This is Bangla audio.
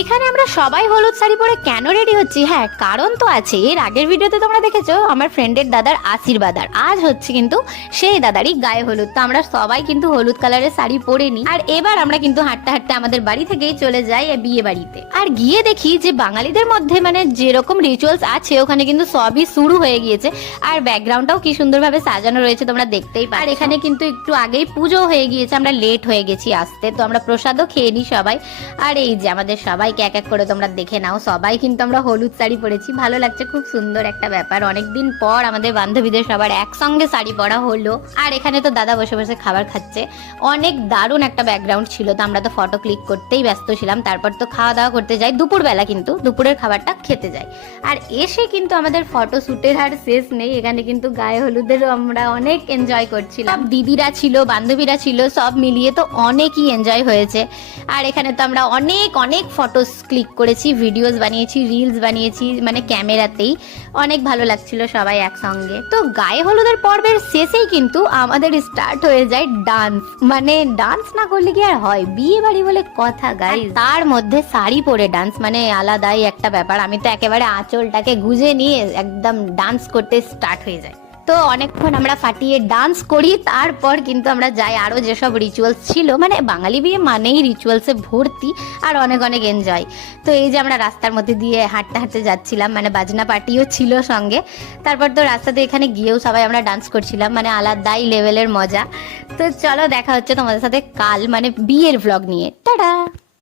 এখানে আমরা সবাই হলুদ শাড়ি পরে কেন রেডি হচ্ছি? হ্যাঁ, কারণ তো আছে। এর আগের ভিডিওতে তোমরা দেখেছো আমার ফ্রেন্ডের দাদার আশীর্বাদ, আর আজ হচ্ছে কিন্তু সেই দাদারই গায়ে হলুদ। তো আমরা সবাই কিন্তু হলুদ কালারের শাড়ি পরে নিই, আর এবার আমরা কিন্তু হাঁটতে হাঁটতে আমাদের বাড়ি থেকেই চলে যাই বিয়ে বাড়িতে। আর গিয়ে দেখি যে বাঙালিদের মধ্যে মানে যেরকম রিচুয়ালস আছে ওখানে কিন্তু সবই শুরু হয়ে গিয়েছে, আর ব্যাকগ্রাউন্ডটাও কি সুন্দরভাবে সাজানো রয়েছে তোমরা দেখতেই পারো। আর এখানে কিন্তু একটু আগেই পুজো হয়ে গিয়েছে, আমরা লেট হয়ে গেছি আসতে, তো আমরা প্রসাদও খেয়ে নিই সবাই। আর এই যে আমাদের সবাইকে এক এক করে তোমরা দেখে নাও, সবাই কিন্তু আমরা হলুদ শাড়ি পরেছি, ভালো লাগছে, খুব সুন্দর একটা ব্যাপার। অনেকদিন পর আমাদের বান্ধবীদের সবার একসঙ্গে শাড়ি পরা হলো। আর এখানে তো দাদা বসে বসে খাবার খাচ্ছে, অনেক দারুণ একটা ব্যাকগ্রাউন্ড ছিল। তো আমরা তো ফটো ক্লিক করতেই ব্যস্ত ছিলাম, তারপর তো খাওয়া দাওয়া করতে যাই দুপুরবেলা, কিন্তু দুপুরের খাবারটা খেতে যাই। আর এসে কিন্তু আমাদের ফটো শুটের আর শেষ নেই, এখানে কিন্তু গায়ে হলুদেরও আমরা অনেক এনজয় করছিলাম। দিদিরা ছিল, বান্ধবীরা ছিল, সব মিলিয়ে তো অনেকই এনজয় হয়েছে। আর এখানে তো আমরা অনেক অনেক ফটোস ক্লিক করেছি, ভিডিওস বানিয়েছি, রিলস বানিয়েছি, মানে ক্যামেরাতেই। অনেক ভালো লাগছিল সবাই একসঙ্গে। তো গায়ে হলুদের পর্বের শেষেই কিন্তু আমাদের স্টার্ট হয়ে যায় ডান্স। মানে ডান্স না করলে কি আর হয়, বিয়ে বাড়ি বলে কথা গাইস। তার মধ্যে শাড়ি পরে ডান্স মানে আলাদাই একটা ব্যাপার। আমি তো একেবারে আঁচলটাকে গুজে নিয়ে একদম ডান্স করতে স্টার্ট হয়ে যায়। তো অনেকক্ষণ আমরা ফাটিয়ে ডান্স করি, তারপর কিন্তু আমরা যাই আরো যেসব রিচুয়ালস ছিল, মানে বাঙালি বিয়ে মানেই রিচুয়ালসে ভর্তি, আর অনেক অনেক এনজয়। তো এই যে আমরা রাস্তার মধ্যে দিয়ে হাঁটতে হাঁটতে যাচ্ছিলাম, মানে বাজনা পার্টিও ছিল সঙ্গে। তারপর তো রাস্তাতে এখানে গিয়েও সবাই আমরা ডান্স করছিলাম, মানে আলাদাই লেভেলের মজা। তো চলো দেখা হচ্ছে তোমাদের সাথে কাল, মানে বিয়ের ভ্লগ নিয়ে। টাটা।